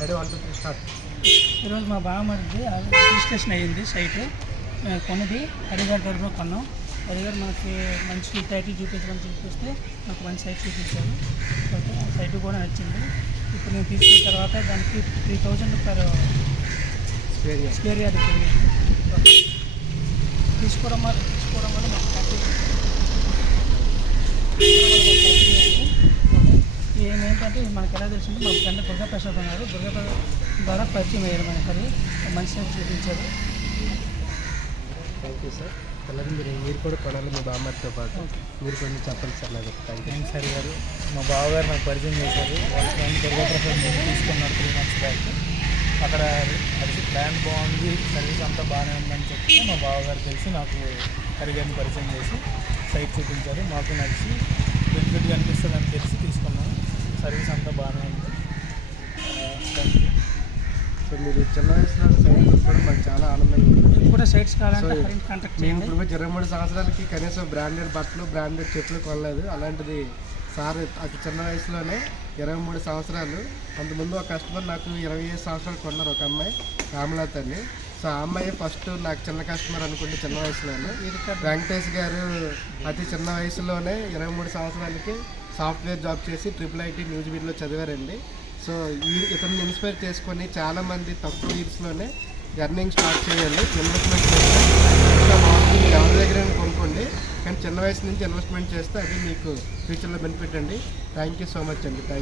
Ready 1 2 3 start. ఈరోజు మా బామ్మది registration అయ్యింది సైటు. కొన్నది హరిగారి తరఫున కొన్నాం. హరిగారు మనకి మంచి టైటిల్ చూపించమని చూపిస్తే నాకు మంచి సైట్ చూపించారు. ఆ సైట్ కూడా నచ్చింది. ఇప్పుడు నేను తీసుకున్న తర్వాత దానికి 3000 పర్ స్క్వేర్ యార్డ్ తీసుకోవడం వల్ల మాకు ఏమేంటంటే మనకు ఎలా తెలిసింది, మా ఫ్రెండ్ దుర్గాప్రసాద్ ఉన్నారు. దుర్గాప్రసాద్ ద్వారా పరిచయం అయ్యారు మనకి. మంచి సైట్ చూపించారు. Thank you sir. అలాగే మీరు కూడా కొనాలి మీ బామ్మతో పాటు. మీరు కొంచెం చెప్పండి సార్ నాకు. థ్యాంక్ యూ సార్ గారు. మా బావగారు నాకు పరిచయం చేశారు. వాళ్ళ ఫ్రెండ్ దుర్గాప్రసాద్ నేను తీసుకున్నాను 3 months బ్యాక్. అక్కడ అది ల్యాండ్ బాగుంది, సర్వీస్ అంతా బాగానే ఉందని చెప్తే మా బావగారు తెలిసి నాకు హరిగారిని పరిచయం చేసి సైట్ చూపించారు. మాకు నచ్చి బెనిఫిట్గా అనిపిస్తుంది అని తెలిసి తీసుకున్నాను. సర్వీస్ అంతా బాగానే ఉంది. Thank you. సో మీరు చిన్న వయసులో సైట్ కొనుక్కోవడం మాకు చాలా ఆనందంగా ఉంది. కూడా సైట్స్ కావాలంటే కాంటాక్ట్ మేము చేయండి. ఇప్పుడు 23 సంవత్సరాలకి కనీసం బ్రాండెడ్ బట్టలు బ్రాండెడ్ చెప్పులు కొనలేదు. అలాంటిది సార్ అతి చిన్న వయసులోనే 23 సంవత్సరాలు. అంతకుముందు ఒక కస్టమర్ నాకు 25 సంవత్సరాలు కొన్నారు, ఒక అమ్మాయి రామలత అని. సో ఆ అమ్మాయి ఫస్ట్ నాకు చిన్న కస్టమర్ అనుకుంటే చిన్న వయసులోనే. వెంకటేష్ గారు అతి చిన్న వయసులోనే 23 సంవత్సరాలకి సాఫ్ట్వేర్ జాబ్ చేసి IIIT న్యూస్ బీడ్లో చదివారండి. సో ఇతను ఇన్స్పైర్ చేసుకొని చాలామంది తక్కువ ఇయర్స్లోనే ఎర్నింగ్ స్టార్ట్ చేయాలి. ఇన్వెస్ట్మెంట్ చేస్తే ఇంకా బాగుంటుంది. ఎవరి దగ్గర కొనుక్కోండి, కానీ చిన్న వయసు నుంచి ఇన్వెస్ట్మెంట్ చేస్తే అది మీకు ఫ్యూచర్లో బెనిఫిట్ అండి. థ్యాంక్ యూ సో మచ్ అండి. Thank you.